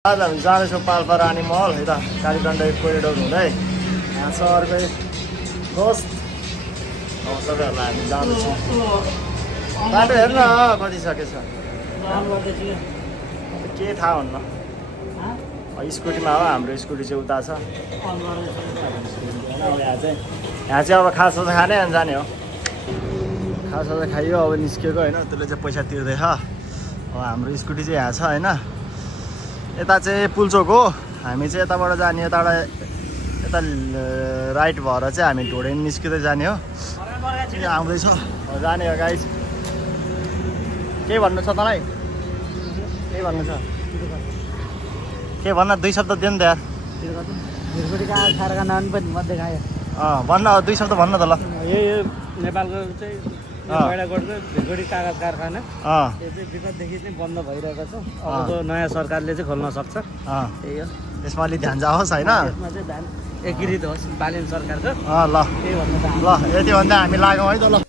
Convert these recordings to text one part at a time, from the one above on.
आज हामी जाँदैछौँ पाल्पा रानी महल है त कालीगण्डा कोरिडोर हुँदै यहाँ छ अर्कै दोस्त सबैहरूलाई हामी जाँदैछौँ। बाटो हेर्न कति सकेछ के थाहा हुन्न। स्कुटीमा हो, हाम्रो स्कुटी चाहिँ उता छ। यहाँ चाहिँ अब खाजा खाने अनि जाने हो। खाजा खाइयो अब निस्किएको होइन, त्यसले चाहिँ पैसा तिर्दैछ। अब हाम्रो स्कुटी चाहिँ यहाँ छ होइन। यता चाहिँ पुल्चोक हो, हामी चाहिँ यताबाट जाने, यता राइट भएर चाहिँ हामी ढोडे निस्किँदै जाने हो। आउँदैछ जाने हो गाइस। के भन्नु छ तँलाई? के भन्नु छ? के भन्न, 2 शब्द दियो नि त यार। भन्न 2 शब्द भन्न त ल। नेपालको चाहिँ गैँडाकोटको भिरगोडी कागज कारखाना यो चाहिँ विगतदेखि चाहिँ बन्द भइरहेको छ। अबको नयाँ सरकारले चाहिँ खोल्न सक्छ। त्यही हो, यसमा अलि ध्यान जाओस् होइन। यसमा चाहिँ ध्यान एकीकृत होस् बालेन सरकारको। ल त्यही भन्न चाहन्छु। ल यति भन्दा हामी लागौँ है त ल।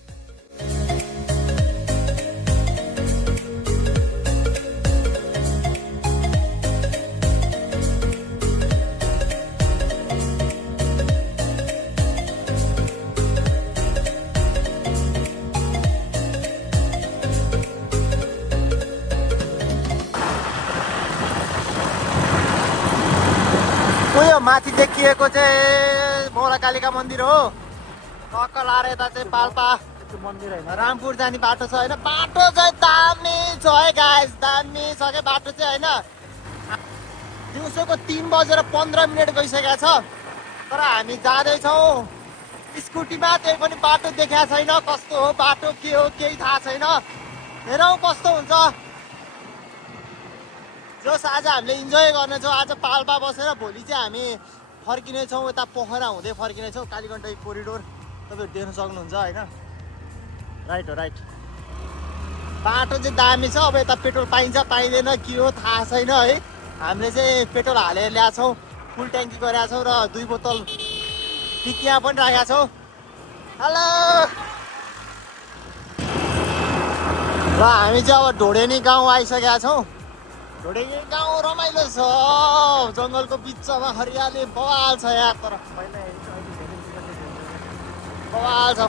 उयो माथि देखिएको चाहिँ मोराकालिका मन्दिर हो। टक्क लाएर यता चाहिँ पाल्पा मन्दिर होइन, रामपुर जाने बाटो छ होइन। बाटो चाहिँ दामी छ है गाइस, दामी छ क्या बाटो चाहिँ होइन। दिउँसोको 3:15 गइसकेको छ, तर हामी जाँदैछौँ स्कुटीमा। त्यही पनि बाटो देखाएको छैन, कस्तो हो बाटो के हो केही थाहा छैन। हेरौँ कस्तो हुन्छ। जस आज हामीले इन्जोय गर्नेछौँ। आज पाल्पा बसेर भोलि चाहिँ हामी फर्किनेछौँ, यता पोखरा हुँदै फर्किनेछौँ। कालीगण्डा कोरिडोर तपाईँहरू देख्न सक्नुहुन्छ होइन। राइट हो, राइट। बाटो चाहिँ दामी छ। अब यता पेट्रोल पाइन्छ पाइँदैन के हो थाहा छैन है। हामीले चाहिँ पेट्रोल हालेर ल्याएको छौँ, फुल ट्याङ्की गरेका छौँ र 2 बोतल टिकिया पनि राखेका छौँ। हेलो। र हामी चाहिँ अब ढोडेनी गाउँ आइसकेका छौँ। ढोडेनी गाउँ रमाइलो छ, जङ्गलको बिचमा हरियाली बवाल छ यहाँ। तर बवाल छ,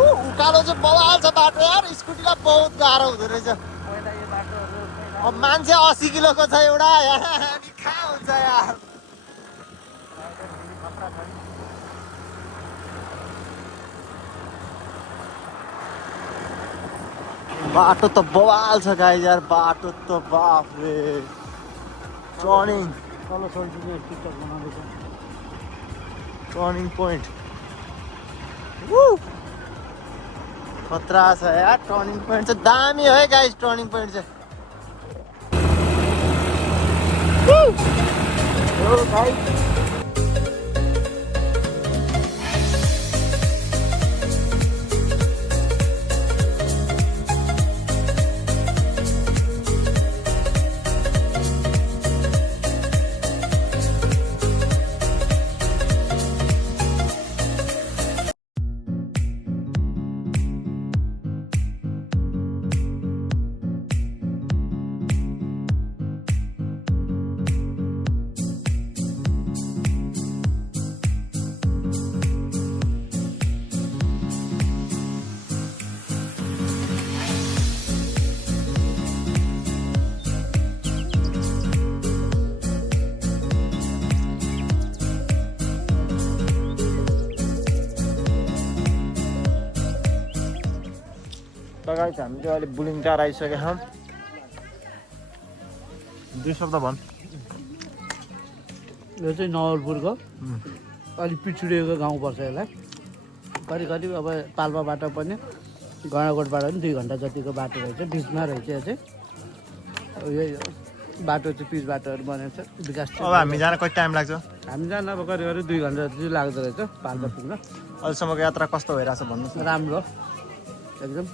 उकालो चाहिँ बवाल छ बाटो यार। स्कुटीलाई बहुत गाह्रो हुँदो रहेछ। अब मान्छे 80 किलोको छ एउटा यार, कहाँ हुन्छ यार। बाटो त बवाल छ गाइस यार, बाटो त बाफ रे। टर्निङ टर्निङ पोइन्ट खतरा छ यार। टर्निङ पोइन्ट चाहिँ दामी है गाइस, टर्निङ पोइन्ट चाहिँ। गाइस हामी चाहिँ अहिले बुलिङटार आइसकेका छौँ। 2 शब्द भन्। यो चाहिँ नवलपुरको अलिक पिछडिएको गाउँ पर्छ यसलाई। करिब करिब अब पाल्पाबाट पनि गैँडाकोटबाट पनि 2 घन्टा जतिको बाटो रहेछ, बिचमा रहेछ यो चाहिँ। यही बाटो चाहिँ पिच बाटोहरू बनेको छ, विकास। अब हामी जान कति टाइम लाग्छ? हामी जान अब करिब करिब 2 घन्टा जति लाग्दो रहेछ पाल्पा पुग्न। अहिलेसम्मको यात्रा कस्तो भइरहेछ भन्नुहोस् न। राम्रो एकदम।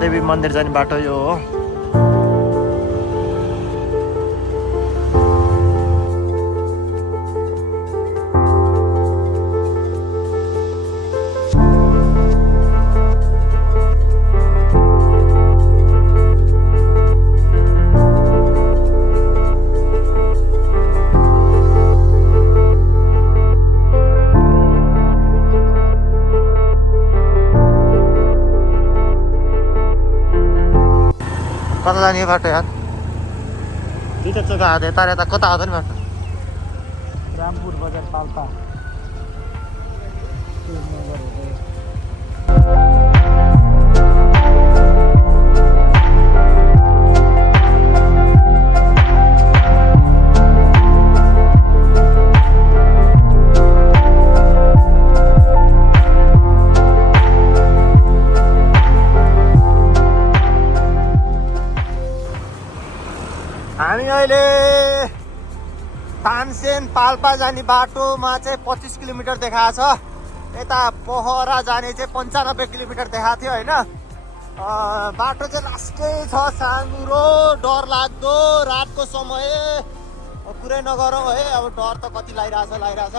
देवी मन्दिर जाने बाटो यो हो। कता जाने बाटो यार दुईटा चोका हात यता यता कता आउँछ नि बाटो रामपुर बजार पाल्पा हामी अहिले तानसेन पाल्पा जाने बाटोमा चाहिँ 25 किलोमिटर देखाएको छ। यता पोखरा जाने चाहिँ 95 किलोमिटर देखाएको थियो होइन। बाटो चाहिँ लास्टै छ, साँघुरो, डर लाग्दो, रातको समय कुरै नगरौँ है। अब डर त कति लागिरहेछ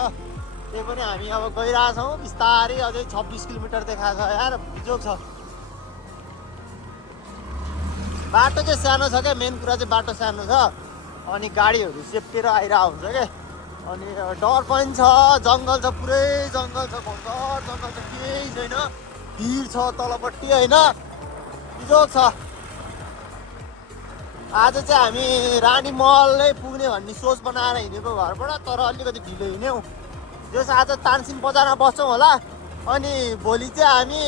त्यही पनि हामी अब गइरहेछौँ बिस्तारै। अझै 26 किलोमिटर देखाएको छ यार, बिजोग छ। बाटो चाहिँ सानो छ क्या, मेन कुरा चाहिँ बाटो सानो छ अनि गाडीहरू सेप्टेर आइरहेको हुन्छ क्या। अनि डर पनि छ, जङ्गल छ, पुरै जङ्गल छ, भयङ्कर जङ्गल छ, केही छैन, भिर छ तलपट्टि होइन, बिजोग छ। आज चाहिँ हामी रानी महलै पुग्ने भन्ने सोच बनाएर हिँडेको घरबाट, तर अलिकति ढिलो हिँड्यौँ। जस आज तानसिन बजारमा बस्छौँ होला, अनि भोलि चाहिँ हामी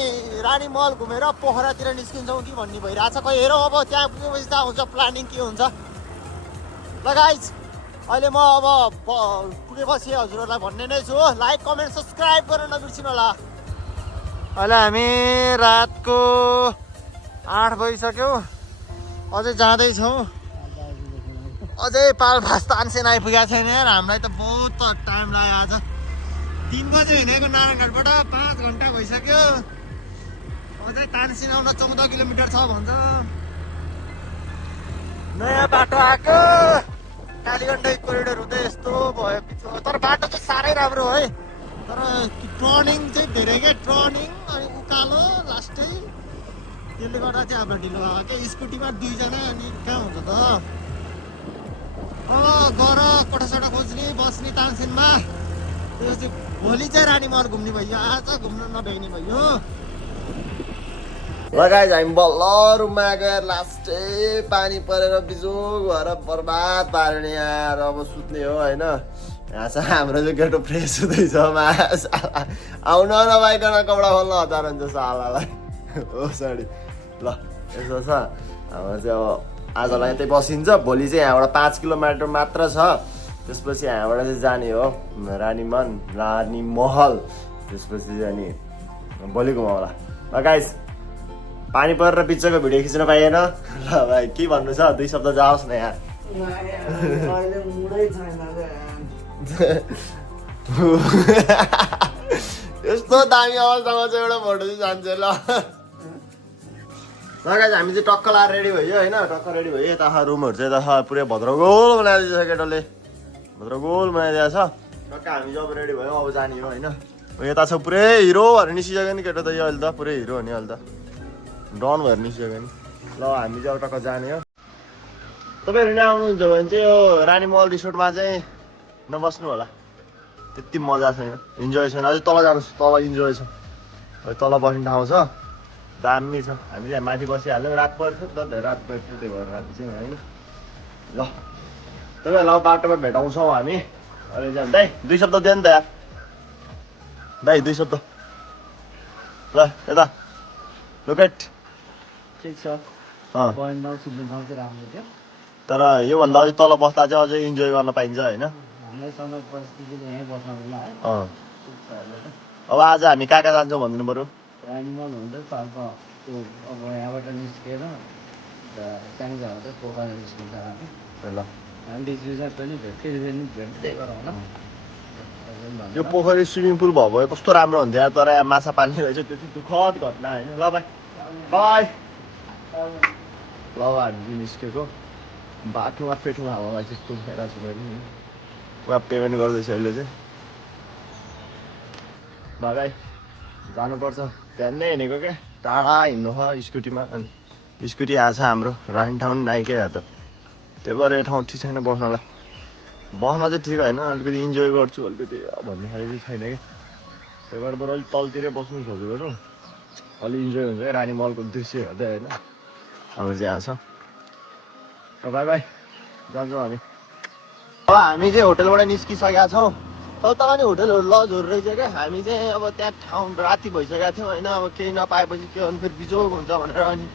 रानी महल घुमेर पोखरातिर निस्किन्छौँ कि भन्ने भइरहेछ। खै हेरौँ अब त्यहाँ पुगेपछि थाहा हुन्छ प्लानिङ के हुन्छ। ल गाइज अहिले म अब पुगेपछि हजुरहरूलाई भन्ने नै छु, लाइक कमेन्ट सब्सक्राइब गर्न नबिर्सिनु होला। अहिले हामी रातको 8 बजिसक्यो, अझै जाँदैछौँ। अझै पाल्पा तानसेन आइपुगेको छैन यार, हामीलाई त बहुत टाइम लाग्यो। आज 3 बजे हिँडेको नारायणघाटबाट 5 घन्टा भइसक्यो। अझै तानसेन आउन 14 किलोमिटर छ भन्छ। नयाँ बाटो आएको, कालीगण्डै कोरिडोर हुँदै यस्तो भयो पिछो। तर बाटो चाहिँ साह्रै राम्रो है, तर टर्निङ चाहिँ धेरै क्या, टर्निङ अनि उकालो लास्टै, त्यसले गर्दा चाहिँ हाम्रो ढिलो भयो क्या। स्कुटीमा 2 जना अनि कहाँ हुन्छ त। अब गर कोठासोठा खोज्ने बस्ने तानसेनमा। त्यसपछि भोलि चाहिँ रानी महल घुम्ने भयो, आज घुम्न नभ्याइने भयो। लगाइ हामी बल्ल रुममा गएर लास्टै पानी परेर बिजोग भएर बर्बाद पार्यो नि यार। अब सुत्ने हो होइन। यहाँ चाहिँ हाम्रो चाहिँ केटो फ्रेस हुँदैछ मास, आउन नपाइकन कपडा खोल्न हतार हुन्छ सालालाई। हो सरी ल यसो छ हाम्रो चाहिँ। अब आजलाई यतै बसिन्छ, भोलि चाहिँ यहाँबाट 5 किलोमिटर मात्र छ। त्यसपछि यहाँबाट चाहिँ जाने हो रानी महल। त्यसपछि चाहिँ अनि भोलि घुमाउला। ल गाइस पानी परेर बिचको भिडियो खिच्न पाइएन। ल भाइ के भन्नु छ, 2 शब्द जाओस् न यहाँ। यस्तो दामी अवस्थामा चाहिँ एउटा फोटो चाहिँ जान्छ ल। गाइस हामी चाहिँ टक्क लाएर रेडी भयो होइन, टक्क रेडी भयो। यता रुमहरू चाहिँ यता पुरै भद्रगोल बनाइदिएको छ केटोले, भद्रगोल बनाइदिएको छ। टक्क हामी जब रेडी भयो अब जाने हो होइन। यता छ पुरै हिरोहरू निस्किसक्यो नि केटो त, यो अहिले त पुरै हिरो हो नि अहिले त, डन भएर निस्किसक्यो नि। ल हामी चाहिँ अब टक्क जाने हो। तपाईँहरू नै आउनुहुन्छ भने चाहिँ यो रानी महल रिसोर्टमा चाहिँ नबस्नु होला, त्यति मजा छैन, इन्जोय छैन। अझै तल जानुहोस्, तल इन्जोय छ। तल बस्ने ठाउँ छ, दामी छ। हामी चाहिँ माथि बसिहाल्यौँ, रात पर्छ नि त, रात पर्छ त्यही भएर राति चाहिँ होइन। ल तपाईँहरूलाई बाटोमा भेटाउँछौँ हामी। अहिले जाऊँ दाइ, 2 शब्द दियो नि त यार दाइ, 2 शब्द। ल यता लोकेट ठिक छ। राम्रो थियो, तर योभन्दा अझै तल बस्दा चाहिँ अझै इन्जोय गर्न पाइन्छ होइन। अब आज हामी कहाँ कहाँ जान्छौँ भनिदिनु पऱ्यो। रानी महल हुँदै पाल्पा त्यो अब यहाँबाट निस्केर त्यहाँदेखि जाँदा पोखरा निस्किन्छ हामी। ल हामी बिचबिचमा पनि भेट्दै गरौँ न। यो पोखरी स्विमिङ पुल भयो भए कस्तो राम्रो हुन्थ्यो, तर यहाँ माछा पाल्ने रहेछ, त्यो चाहिँ दुःखद घटना होइन। ल बाई बाई। ल हामी निस्केको बाटोमा पेट्रोल हावामा त्यस्तो खेरा छु मैले उहाँ पेमेन्ट गर्दैछ अहिले चाहिँ भाइ जानुपर्छ त्यहाँ नै हिँडेको क्या टाढा हिँड्नु छ स्कुटीमा अनि स्कुटी आएको छ हाम्रो रानी ठाउँ पनि आइकै त त्यही भएर ठाउँ ठिक छैन बस्नलाई बस्न चाहिँ ठिक होइन अलिकति इन्जोय गर्छु अलिकति भन्ने खाले चाहिँ छैन कि त्यही भएर बरु अलिक तलतिरै बस्नु खोजेको छु अलि इन्जोय हुन्छ क्या रानी मलको दृश्य हेर्दै होइन हाम्रो चाहिँ आएको छ बाई बाई जान्छौँ हामी अब हामी चाहिँ होटलबाट निस्किसकेका छौँ अब त नि होटलहरू लजहरू रहेछ क्या हामी चाहिँ अब त्यहाँ ठाउँ राति भइसकेको थियौँ होइन अब केही नपाएपछि के अनि फेरि बिजोग हुन्छ भनेर अनि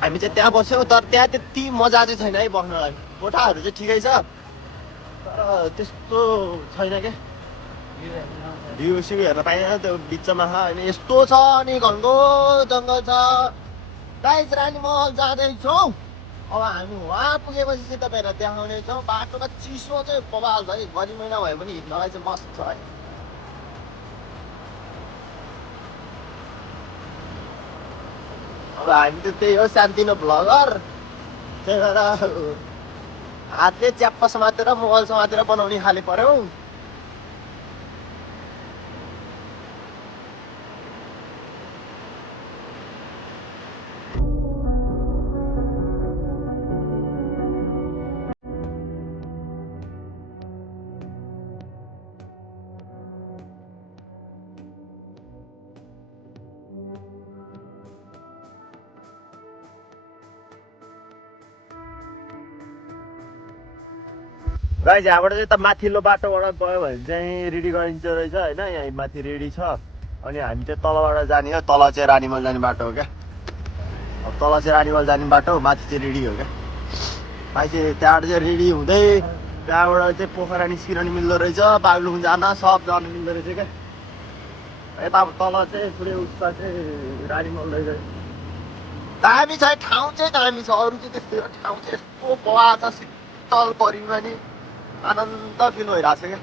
हामी चाहिँ त्यहाँ बस्यौँ तर त्यहाँ त्यति मजा चाहिँ छैन है बस्नलाई कोठाहरू चाहिँ ठिकै छ तर त्यस्तो छैन क्या भ्यू सिउ हेर्न पाइँदैन त्यो बिचमा छ होइन यस्तो छ अनि घनको जङ्गल छ गाइस रानी महल जाँदैछौँ अब हामी वहाँ पुगेपछि चाहिँ तपाईँहरूलाई देखाउनेछौँ बाटोमा चिसो चाहिँ बबाल छ है गरी महिना भए पनि हिँड्नलाई चाहिँ मस्त छ है अब हामी त त्यही हो सानोतिनो भ्लगर त्यही भएर हातले च्याप्पा समातेर मोबाइल समातेर बनाउने खाले पर्यौँ गाइस यहाँबाट चाहिँ त माथिल्लो बाटोबाट गयो भने चाहिँ रेडी गरिन्छ रहेछ होइन यहाँ माथि रेडी छ अनि हामी चाहिँ तलबाट जाने हो तल चाहिँ रानीमल जाने बाटो हो क्या अब तल चाहिँ रानीमल जाने बाटो माथि चाहिँ रेडी हो क्या माथि त्यहाँबाट चाहिँ रेडी हुँदै त्यहाँबाट चाहिँ पोखरा निस्किन मिल्दो रहेछ बागलुङ जान सब जानु मिल्दो रहेछ क्या यता तल चाहिँ पुरै उता चाहिँ रानीमल रहेछ दामी छ ठाउँ चाहिँ दामी छ अरू चाहिँ त्यस्तै हो ठाउँ चाहिँ यस्तो बवा छ शीतल परिमा नि आनन्द फिल भइरहेको छ क्या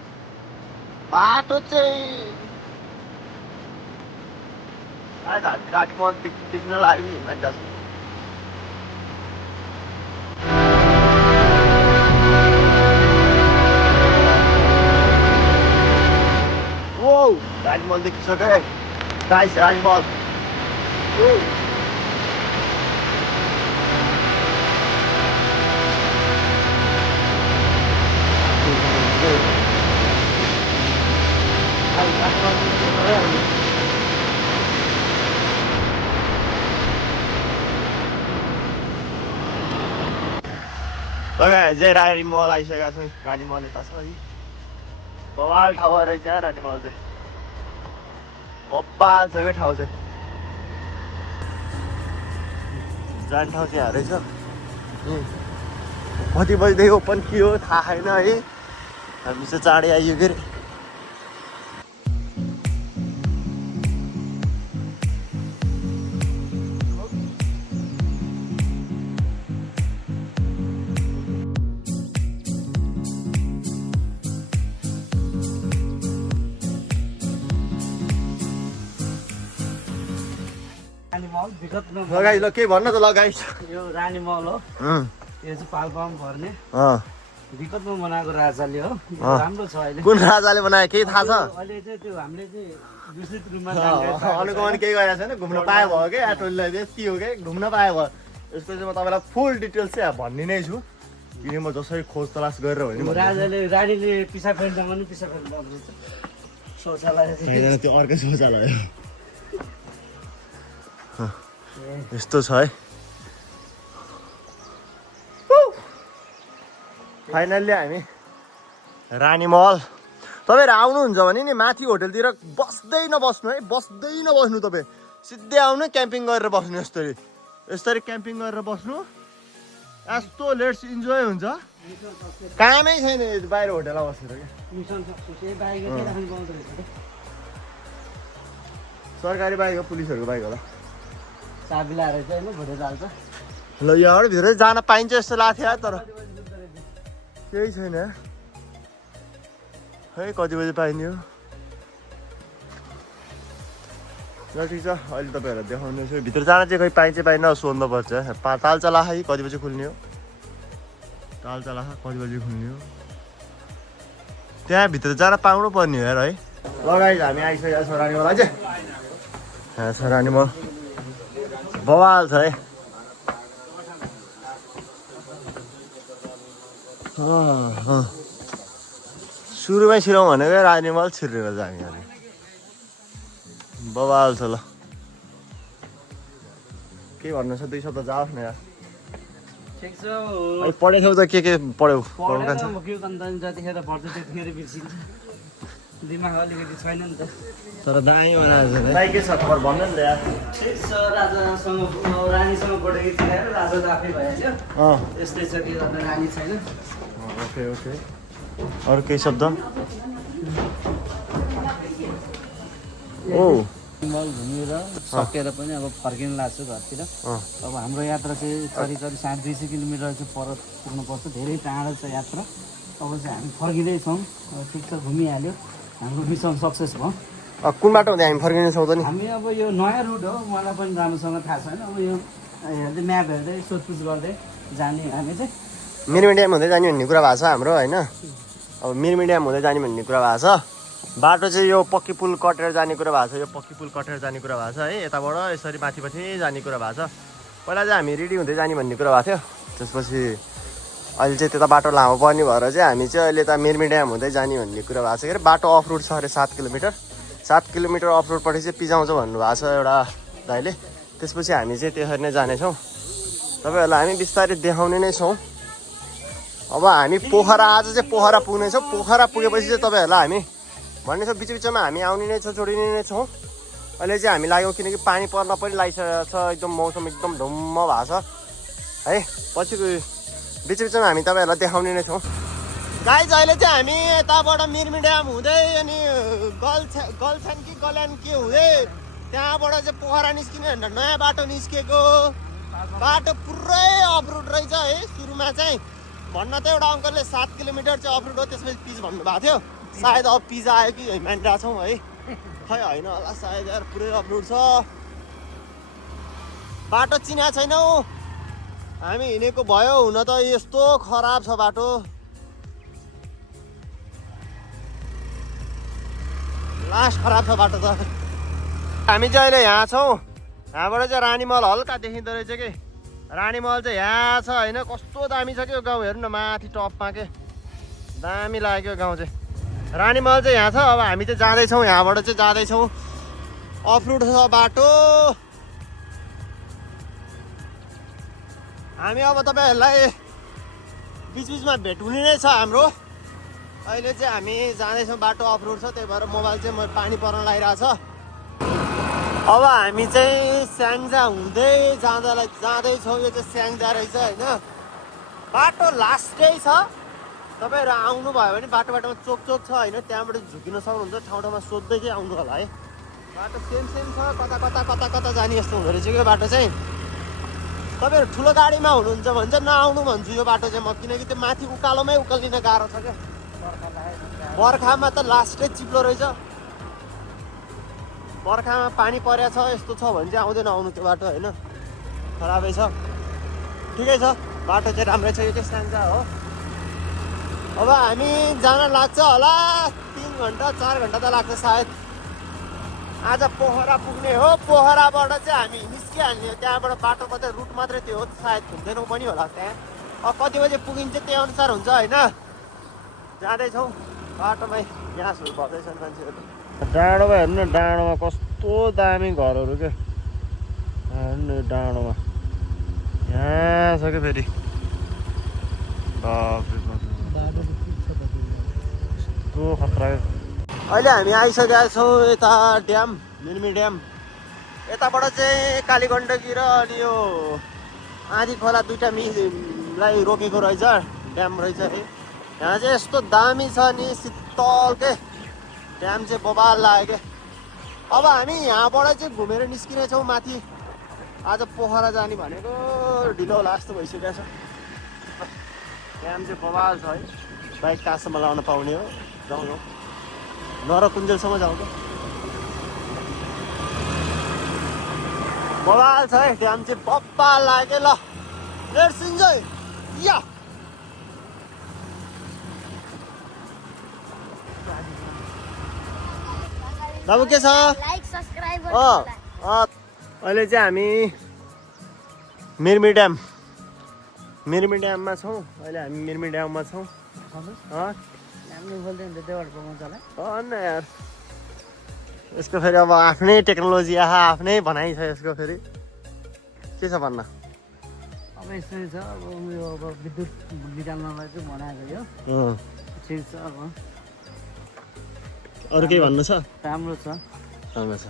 बाटो चाहिँ रानीमल देख्न लाग्यो मान्छे ओ रानीमल देखिसक्यो है गाइस रानीमल चाहिँ रानीमल आइसकेको छ रानीमल यता छ है बवाल ठाउँ रहेछ रानीमल चाहिँ बब्बाल छ क्या ठाउँ चाहिँ जाने ठाउँ चाहिँ यहाँ रहेछ कति बजीदेखि ओपन के हो थाहा छैन है हामी चाहिँ चाँडै आइयो के अरे लगाइ ल के भन्न त लगाइस यो रानी महल हो यो चाहिँ पाल्पामा पर्ने विगतमा बनाएको राजाले हो राम्रो छ अहिले कुन राजाले बनायो केही थाहा छ अहिले चाहिँ त्यो हामीले चाहिँ विस्तृत रूपमा अनुगमन केही गरेको छैन घुम्न पाए भयो क्या टोलीलाई यति हो क्या घुम्न पाए भयो यसको चाहिँ म तपाईँलाई फुल डिटेल्स चाहिँ भन्ने नै छु किन म जसरी खोज तलास गरेर भने राजाले रानीले पिसा फेर्दा पनि पिसा फेर्दा शौचालय त्यो अर्कै शौचालय यस्तो छ है फाइनल्ली हामी रानीमहल तपाईँहरू आउनुहुन्छ भने नि माथि होटलतिर बस्दै नबस्नु है बस्दै नबस्नु तपाईँ सिधै आउनु क्याम्पिङ गरेर बस्नु यस्तरी क्याम्पिङ गरेर बस्नु यस्तो लेट्स इन्जोय हुन्छ कामै छैन बाहिर होटलमा बसेर क्या सरकारी बाइक हो पुलिसहरूको बाइक होला चाबी लाएर चाहिँ होइन भोटे चाल्छ ल यहाँबाट भित्रै जान पाइन्छ जस्तो लाग्थ्यो तर केही छैन है कति बजी पाइने हो ल ठिक छ अहिले तपाईँहरूलाई देखाउने छु भित्र जान चाहिँ खै पाइन्छ पाइन सोध्नुपर्छ तालचलाखा कति बजी खुल्ने हो तालचलाखा कति बजी खुल्ने हो त्यहाँ भित्र जान पाउनु पर्ने हो यार है लगाइ हामी आइसकेको छौँ रानीमल अझै यहाँ छ रानीमल बवाल छ है सुरुमै छिरौँ भनेको रानीमल छिरेर जाने अनि बवाल छ ल के भन्नु छ 2 शब्द जाओस् न यार ठिक छ अहिले पढेको त के पढ्यौ पढ्नु छ के कन्टेन्ट जतिखेर पढ्छ त्यतिखेर बिर्सिन्छ दिमाग अलिकति छैन नि त तर दामी बनाएको छ भाइ के छ खबर भन्नु नि त यार ठिक छ राजासँग रानीसँग पढेको थिएन राजा त आफै भइहाल्यो यस्तै छ के गर्दा रानी छैन ओके ओके अरू केही शब्द ओ मल घुमेर सकेर पनि अब फर्किन लाग्छु घरतिर अब हाम्रो यात्रा चाहिँ करिब 250 किलोमिटर चाहिँ पर पुग्नुपर्छ धेरै टाढो छ यात्रा अब चाहिँ हामी फर्किँदैछौँ ठिक छ घुमिहाल्यो हाम्रो मिसन सक्सेस भयो कुन बाटो हुँदै हामी फर्किनेछौँ त नि हामी अब यो नयाँ रुट हो मलाई पनि राम्रोसँग थाहा छैन अब यो हेर्दै म्याप हेर्दै सोधपुछ गर्दै जाने हामी चाहिँ मिरमिडियम हुँदै जाने भन्ने कुरा भएको छ हाम्रो होइन अब मिरमिडियम हुँदै जाने भन्ने कुरा भएको छ बाटो चाहिँ यो पक्की पुल कटेर जाने कुरा भएको छ यो पक्की पुल कटेर जाने कुरा भएको छ है यताबाट यसरी माथिपछि जाने कुरा भएको छ पहिला चाहिँ हामी रेडी हुँदै जाने भन्ने कुरा भएको थियो त्यसपछि अहिले चाहिँ त्यता बाटो लामो पर्ने भएर चाहिँ हामी चाहिँ अहिले त मिरमिडियम हुँदै जाने भन्ने कुरा भएको छ के अरे बाटो अफ रोड छ अरे 7 किलोमिटर 7 किलोमिटर अफ रोडपट्टि चाहिँ पिजाउँछ भन्नुभएको छ एउटा दाइले त्यसपछि हामी चाहिँ त्यसरी नै जानेछौँ तपाईँहरूलाई हामी बिस्तारै देखाउने नै छौँ अब हामी पोखरा आज चाहिँ पोखरा पुग्नेछौँ पोखरा पुगेपछि चाहिँ तपाईँहरूलाई हामी भन्ने छौँ बिचमा हामी आउने नै छौँ जोडिने नै छौँ अहिले चाहिँ हामी लाग्यौँ किनकि पानी पर्न पनि लागिसकेको छ एकदम मौसम एकदम ढुम्म भएको छ है पछिको बिचमा हामी तपाईँहरूलाई देखाउने नै छौँ गाइज अहिले चाहिँ हामी यताबाट मिरमिडियम हुँदै अनि गलछान कि गल्यान के हुँदै त्यहाँबाट चाहिँ पोखरा निस्किने भनेर नयाँ बाटो निस्किएको बाटो पुरै अफरोड रहेछ है सुरुमा चाहिँ भन्न त एउटा अङ्कलले 7 किलोमिटर चाहिँ अफरोड हो त्यसपछि पिच भन्नुभएको थियो सायद अब पिज आयो कि मानिरहेको छौँ है खै होइन होला सायद यार पुरै अफरोड छ बाटो चिनाएको छैनौ हामी हिँडेको भयो हुन त यस्तो खराब छ बाटो लास्ट खराब छ बाटो त हामी चाहिँ अहिले यहाँ छौँ यहाँबाट चाहिँ रानीमल हल्का देखिँदो रहेछ कि रानीमल चाहिँ यहाँ छ होइन कस्तो दामी छ कि यो गाउँ हेर्नु न माथि टपमा के दामी लाग्यो गाउँ चाहिँ रानीमल चाहिँ यहाँ छ अब हामी चाहिँ जाँदैछौँ यहाँबाट चाहिँ जाँदैछौँ अफरोड छ बाटो हामी अब तपाईँहरूलाई बिचबिचमा भेट हुने नै छ हाम्रो अहिले चाहिँ हामी जाँदैछौँ बाटो अफरोड छ त्यही भएर मोबाइल चाहिँ म पानी पर्न लागिरहेको छ अब हामी चाहिँ स्याङ्जा हुँदै जाँदैछौँ यो चाहिँ स्याङ्जा रहेछ होइन बाटो लास्टै छ तपाईँहरू आउनुभयो भने बाटोमा चोक छ होइन त्यहाँबाट झुकिन सक्नुहुन्छ ठाउँ ठाउँमा सोध्दै चाहिँ आउनु होला है बाटो सेम छ कता जाने यस्तो हुँदो रहेछ कि बाटो चाहिँ तपाईँहरू ठुलो गाडीमा हुनुहुन्छ भने चाहिँ नआउनु भन्छु यो बाटो चाहिँ म किनकि त्यो माथि उकालोमै उकालिन गाह्रो छ क्या बर्खामा त लास्टै चिप्लो रहेछ बर्खामा पानी परेको छ यस्तो छ भने चाहिँ आउँदैन आउनु त्यो बाटो होइन खराबै छ ठिकै छ बाटो चाहिँ राम्रै छ यो चाहिँ स्याङ्जा हो अब हामी जान लाग्छ होला 3 घन्टा 4 घन्टा त लाग्छ सायद आज पोखरा पुग्ने हो पोखराबाट चाहिँ हामी निस्किहाल्ने हो त्यहाँबाट बाटो मात्रै रुट मात्रै त्यो हो सायद घुम्दैनौँ पनि होला त्यहाँ अब कति बजे पुगिन्छ त्यही अनुसार हुन्छ होइन जाँदैछौँ बाटोमै ग्यासहरू भर्दैछन् मान्छेहरू डाँडोमा हेर्नु न डाँडोमा कस्तो दामी घरहरू क्या हेर्नु डाँडोमा यहाँ छ क्या फेरि कस्तो खतरा अहिले हामी आइसकेका छौँ यता ड्याम मिर्मी ड्याम यताबाट चाहिँ कालीगण्डकी र अनि यो आँधी खोला दुइटा मिलाई रोकेको रहेछ ड्याम रहेछ है यहाँ चाहिँ यस्तो दामी छ नि शीतल के ड्याम चाहिँ बबाल लाग्यो क्या अब हामी यहाँबाट चाहिँ घुमेर निस्किनेछौँ माथि आज पोखरा जाने भनेको ढिलो होला जस्तो भइसकेको छ ड्याम चाहिँ बबाल छ है बाइक कहाँसम्म लाउन पाउने हो जाउँ नरकुञ्जलसम्म जाउँ क्या बवाल छ है ड्याम चाहिँ बप्पा लाग्यो ल लेट्स इन्जोय या बाबु के छ लाइक सब्स्क्राइब अहिले चाहिँ हामी मिर्मी ड्याममा छौँ अहिले हामी मिर्मी ड्याममा छौँ यार यसको फेरि अब आफ्नै टेक्नोलोजी आफ्नै भनाइ छ यसको फेरि के छ भन्न अब यस्तै छ अब उयो अब विद्युत निकाल्नलाई चाहिँ बनाएको यो ठिक छ अब अरू केही भन्नु छ राम्रो छ राम्रो छ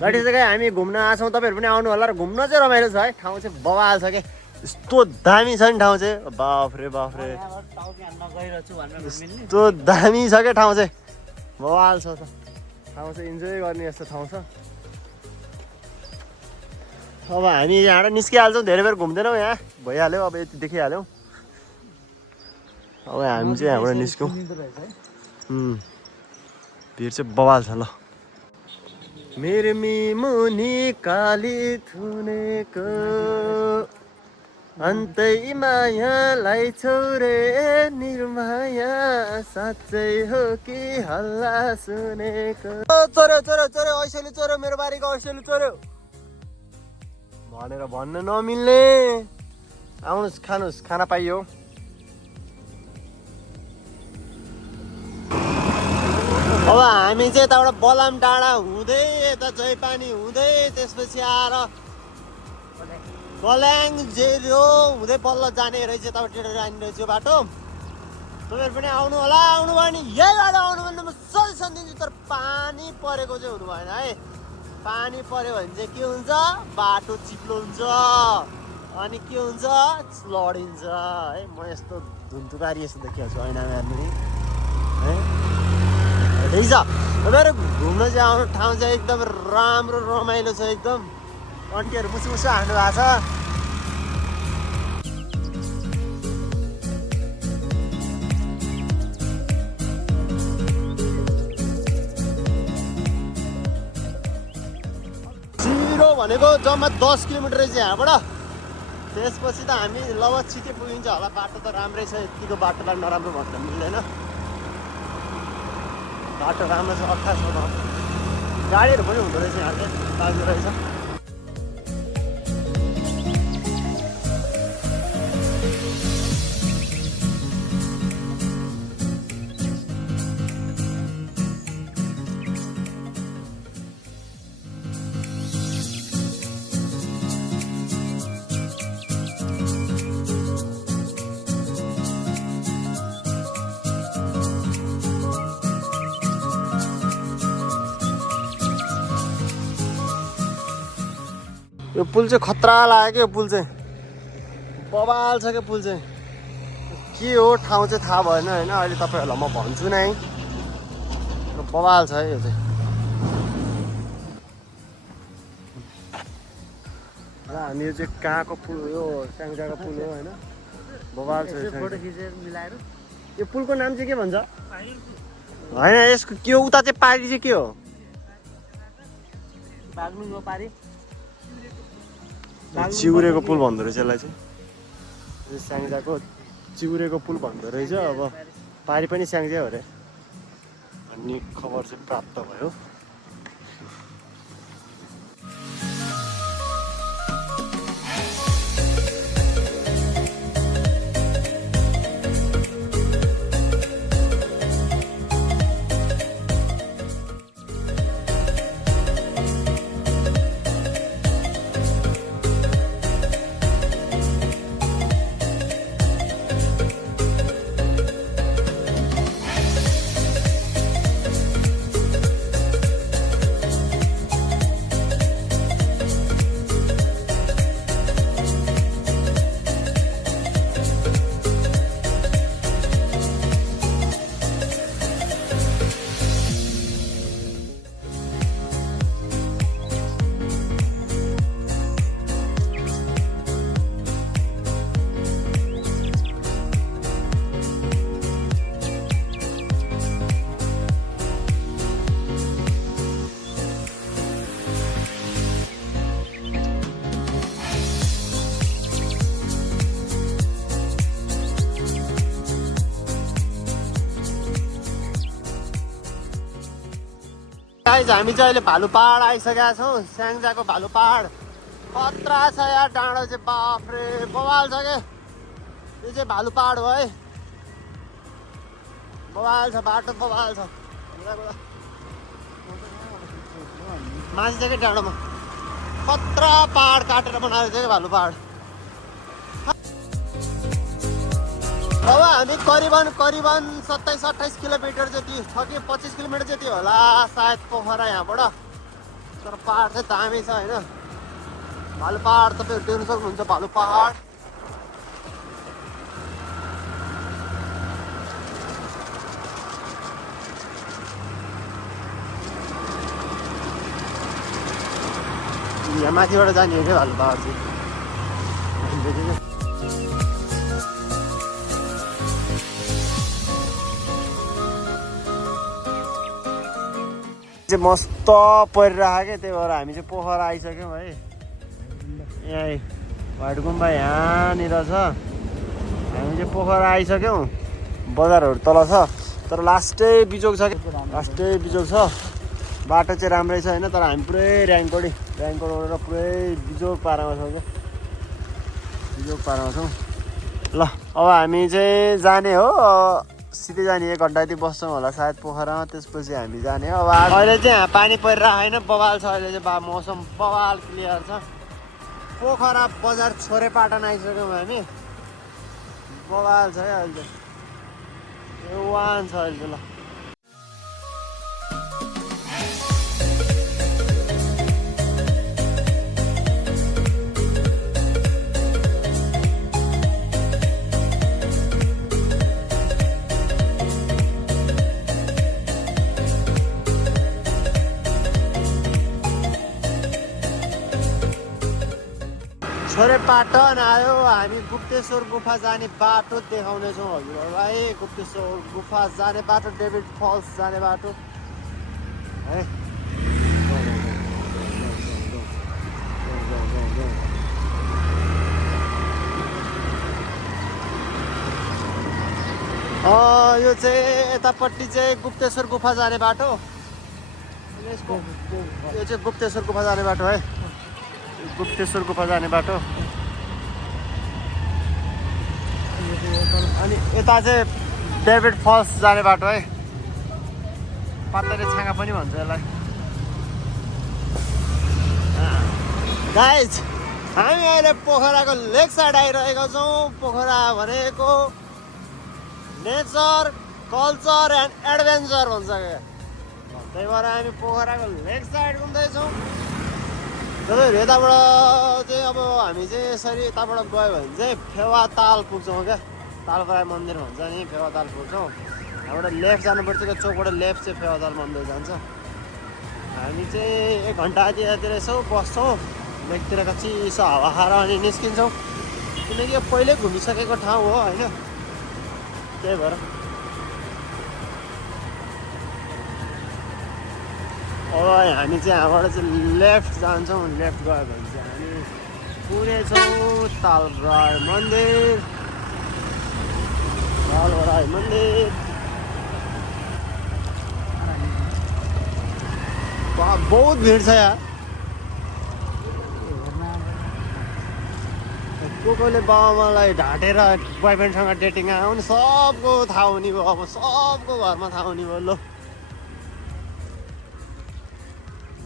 गाडी चाहिँ हामी घुम्न आछौँ तपाईँहरू पनि आउनु होला र घुम्न चाहिँ रमाइलो छ है ठाउँ चाहिँ बवाल छ कि यस्तो दामी छ नि ठाउँ चाहिँ बाफ्रे यस्तो दामी छ क्या ठाउँ चाहिँ बवाल छ त ठाउँ चाहिँ इन्जोय गर्ने जस्तो ठाउँ छ अब हामी यहाँबाट निस्किहाल्छौँ धेरै बेर घुम्दैनौँ यहाँ भइहाल्यो अब यति देखिहाल्यौँ अब हामी चाहिँ यहाँबाट निस्क्यौँ भिड चाहिँ बवाल छ ल मिर्मी मुनि काली थुनेको अन्तै मायालाई छोरे निर्माया साँच्चै हो कि हल्ला सुनेको चोर्यो चोर्यो चोर्यो ऐसेली चोर्यो मेरो बारीको ऐसेली चोर्यो भनेर भन्न नमिल्ने आउनुहोस् खानुहोस् खाना पाइयो अब हामी चाहिँ यताबाट बलाम डाँडा हुँदै यता जयपानी हुँदै त्यसपछि आएर कल्याङ जेरो हुँदै बल्ल जाने रहेछ यताबाट जाने रहेछ यो बाटो तपाईँहरू पनि आउनु होला आउनु भयो भने यही बाटो आउनु भने म सजेसन दिन्छु तर पानी परेको चाहिँ हुनु भएन है पानी पर्यो भने चाहिँ के हुन्छ बाटो चिप्लो हुन्छ अनि के हुन्छ लडिन्छ है म यस्तो धुन्तुकारी यस्तो देखिहाल्छु छु ऐनामा हेर्नु नि है ठिक छ तपाईँहरू घुम्न चाहिँ आउनु ठाउँ चाहिँ एकदम राम्रो रमाइलो छ एकदम अन्टीहरू मुसु मुसु हाँड्नु भएको छ छिरो भनेको जम्मा 10 किलोमिटर रहेछ यहाँबाट त्यसपछि त हामी लगभग छिटै पुगिन्छ होला बाटो त राम्रै छ यतिको बाटोलाई नराम्रो भन्न मिल्दैन बाटो राम्रो छ अर्थात् छ गाडीहरू पनि हुँदो रहेछ यहाँ चाहिँ लाग्दो रहेछ यो पुल चाहिँ खतरा लाग्यो क्या यो पुल चाहिँ बवाल छ क्या पुल चाहिँ के हो ठाउँ चाहिँ थाहा भएन होइन अहिले तपाईँहरूलाई म भन्छु नै बवाल छ है यो चाहिँ र हामी यो चाहिँ कहाँको पुल हो स्याङ्जाको पुल हो होइन बवाल छ यो पुलको नाम चाहिँ के भन्छ होइन यसको के हो उता चाहिँ पारी चाहिँ के हो चिउरेको पुल भन्दो रहेछ यसलाई चाहिँ स्याङ्जाको चिउरेको पुल भन्दो रहेछ अब पारी पनि स्याङ्जै हो अरे भन्ने खबर चाहिँ प्राप्त भयो गाइज हामी चाहिँ अहिले भालु पहाड आइसकेका छौँ स्याङ्जाको भालु पहाड खतरा छ यार डाँडो चाहिँ बाफ्रे बवाल छ क्या यो चाहिँ भालु पहाड हो है बवाल छ बाटो बवाल छ माथि छ क्या डाँडोमा खतरा पहाड काटेर बनाएको छ क्या भालु पहाड अब हामी करिबन 27-28 किलोमिटर जति छ कि 25 किलोमिटर जति होला सायद पोखरा यहाँबाट तर पहाड चाहिँ दामी छ होइन भालु पहाड तपाईँहरू देख्न सक्नुहुन्छ भालु पहाड यहाँ माथिबाट जाने हो क्या भालु पहाड चाहिँ चाहिँ मस्त परिरहेको क्या त्यही भएर हामी चाहिँ पोखरा आइसक्यौँ है यहाँ व्हाइट गुम्बा यहाँनिर छ हामी चाहिँ पोखरा आइसक्यौँ बजारहरू तल छ तर लास्टै बिजोग छ क्या लास्टै बिजोग छ बाटो चाहिँ राम्रै छ होइन तर हामी पुरै ऱ्याङ्कोड ओडेर पुरै बिजोग पारामा छौँ क्या बिजोग पारामा छौँ ल अब हामी चाहिँ जाने हो सिधै जाने 1 घन्टा यति बस्छौँ होला सायद पोखरामा त्यसपछि हामी जाने अब अहिले चाहिँ यहाँ पानी परिरहेको होइन बवाल छ अहिले चाहिँ मौसम बवाल क्लियर छ पोखरा बजार छोरे पाटन आइसक्यौँ हामी बवाल छ है अहिले वान छ अहिले ल छोरे पाटन आयो हामी गुप्तेश्वर गुफा जाने बाटो देखाउनेछौँ हजुरहरूलाई गुप्तेश्वर गुफा जाने बाटो डेभिड फल्स जाने बाटो है यो चाहिँ यतापट्टि चाहिँ गुप्तेश्वर गुफा जाने बाटो यो चाहिँ गुप्तेश्वर गुफा जाने बाटो है गुप्तेश्वर गुफा जाने बाटो अनि यता चाहिँ डेभिड फल्स जाने बाटो है पातले छाँगा पनि भन्छ यसलाई गाइज हामी अहिले पोखराको लेक साइड आइरहेका छौँ पोखरा भनेको नेचर कल्चर एन्ड एडभेन्चर भन्छ क्या त्यही भएर हामी पोखराको लेक साइड घुम्दैछौँ तपाईँहरू यताबाट चाहिँ अब हामी चाहिँ यसरी यताबाट गयो भने चाहिँ फेवाताल पुग्छौँ क्या तालबराई मन्दिर भन्छ नि फेवाताल पुग्छौँ यहाँबाट लेफ्ट जानुपर्छ क्या चोकबाट लेफ्ट चाहिँ फेवाताल मन्दिर जान्छ हामी चाहिँ 1 घन्टा यतातिर यसो बस्छौँ लेकतिरको चिसो हावा खाएर अनि निस्किन्छौँ किनकि यो पहिल्यै घुमिसकेको ठाउँ हो होइन त्यही भएर अब हामी चाहिँ यहाँबाट चाहिँ लेफ्ट जान्छौँ लेफ्ट गयो भने चाहिँ हामी पुग्नेछौँ तालबराई मन्दिर बहुत भिड छ यहाँ कोले बाबामालाई ढाँटेर बोयफ्रेन्डसँग डेटिङ आयो भने सबको थाहा हुने भयो अब सबको घरमा थाहा हुने भयो ल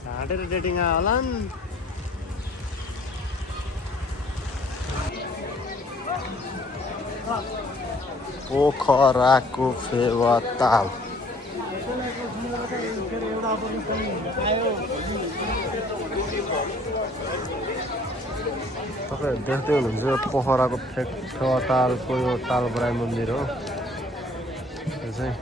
ढाँटेर डेटिङ आयो होला नि पोखराको फेवाताल तपाईँहरू देख्दै हुनुहुन्छ पोखराको फेवातालको यो तालबराई मन्दिर हो यो चाहिँ